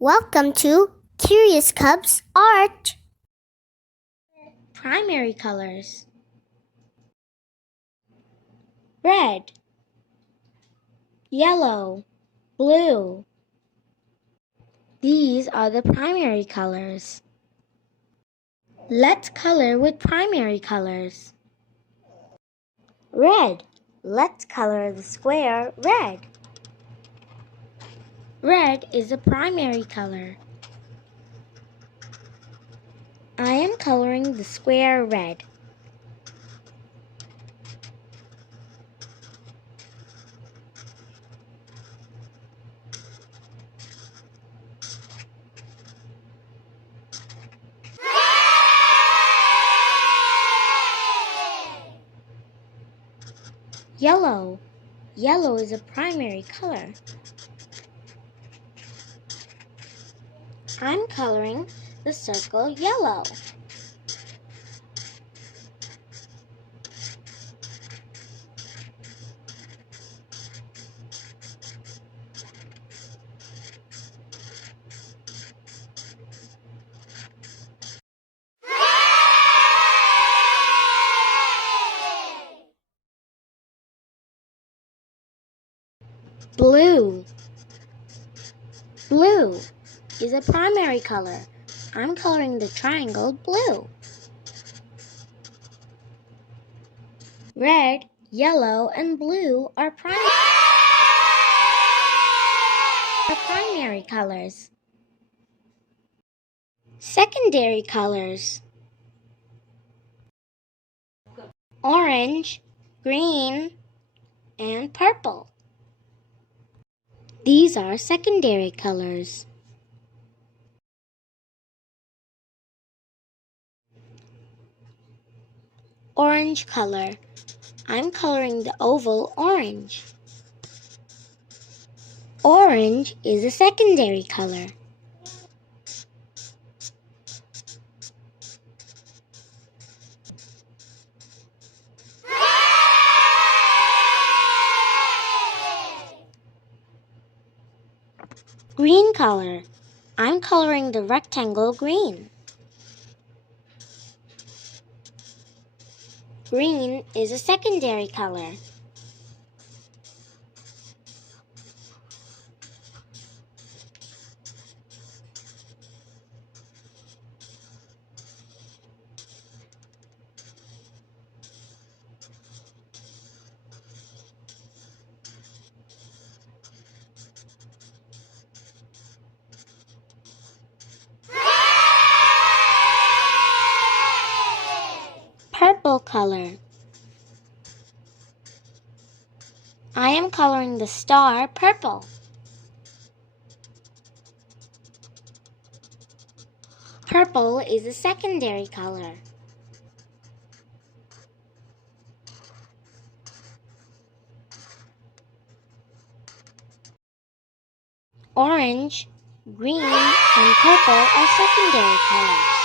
Welcome to Curious Cub's Art. Primary colors: red, yellow, blue. These are the primary colors. Let's color with primary colors. Red. Let's color the square red. Red is a primary color. I am coloring the square red. Yellow. Yellow is a primary color. I'm coloring the circle yellow. Blue. Blue is a primary color. I'm coloring the triangle blue. Red, yellow, and blue are primary colors. Secondary colors: orange, green, and purple. These are secondary colors. Orange color. I'm coloring the oval orange. Orange is a secondary color. Green color. I'm coloring the rectangle green. Green is a secondary color. Purple color. I am coloring the star purple. Purple is a secondary color. Orange, green, and purple are secondary colors.